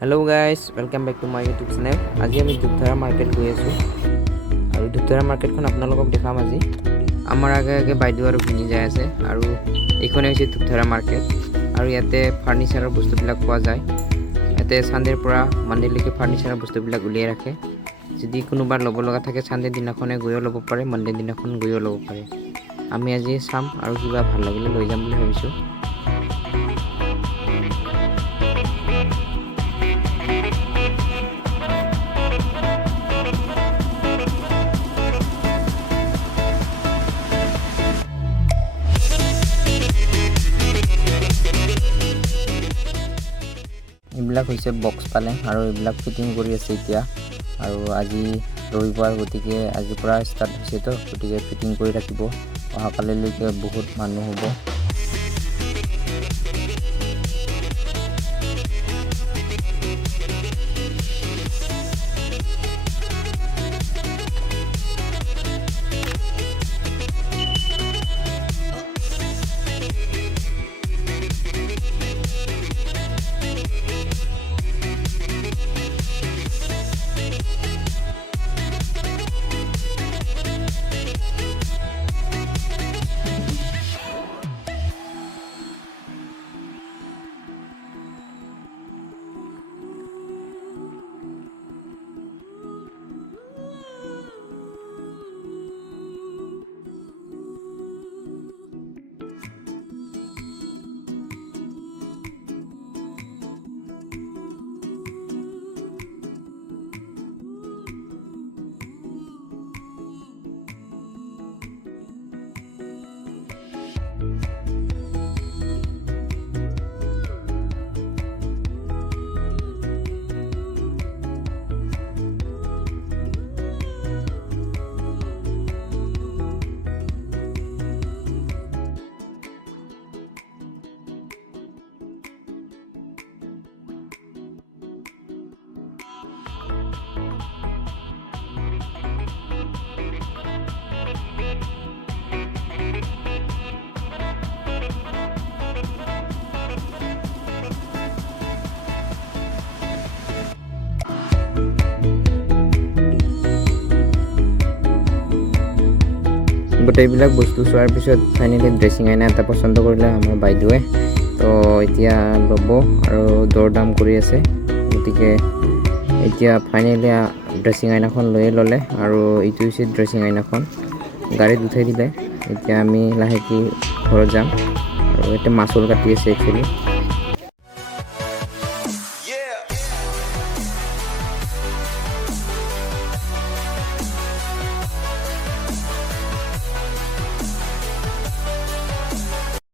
Hello guys welcome back to my YouTube channel. आज আমি দুধধাৰা market গৈ আছো আৰু দুধধাৰা মাৰ্কেটখন আপোনালোকক দেখাম আজি। আমাৰ আগে আগে বাইদেউ আৰু ভিনি যায় আছে আৰু এইখনে হৈছে দুধধাৰা মাৰ্কেট আৰু ইয়াতে ফাৰ্নিচাৰৰ বস্তুবিলাক পোৱা যায়। ইয়াতে সানডেৰ পৰা মানডেলৈকে ফাৰ্নিচাৰৰ বস্তুবিলাক উলিয়াই ৰাখে। যদি কোনোবা ল'ব লগা থাকে সানডে দিনাখনে গৈও ল'ব পাৰে, মানডে দিনাখন গৈও ল'ব পাৰে। আমি আজি চাম আৰু কিবা ভাল লাগিলে লৈ যাম বুলি ভাবিছো। এইবিলাক হৈছে বক্স পালে আৰু এইবিলাক ফিটিং কৰি আছে এতিয়া আৰু আজি ৰবিবাৰ গতিকে আজিৰ পৰা ষ্টাৰ্ট হৈছে তো গতিকে ফিটিং কৰি ৰাখিব। অহাকালিলৈকে বহুত মানুহ হ'ব। গোটেইবিলাক বস্তু চোৱাৰ পিছত ফাইনেলি ড্ৰেছিং আইনা এটা পচন্দ কৰিলে আমাৰ বাইদেৱে। তো এতিয়া ল'ব আৰু দৰ দাম কৰি আছে। গতিকে এতিয়া ফাইনেলি ড্ৰেছিং আইনাখন লৈয়ে ল'লে আৰু এইটো হৈছে ড্ৰেছিং আইনাখন। গাড়ীত উঠাই দিলে। এতিয়া আমি লাহেকৈ ঘৰত যাম আৰু এতিয়া মাছৰ কাটি আছে একচুৱেলি।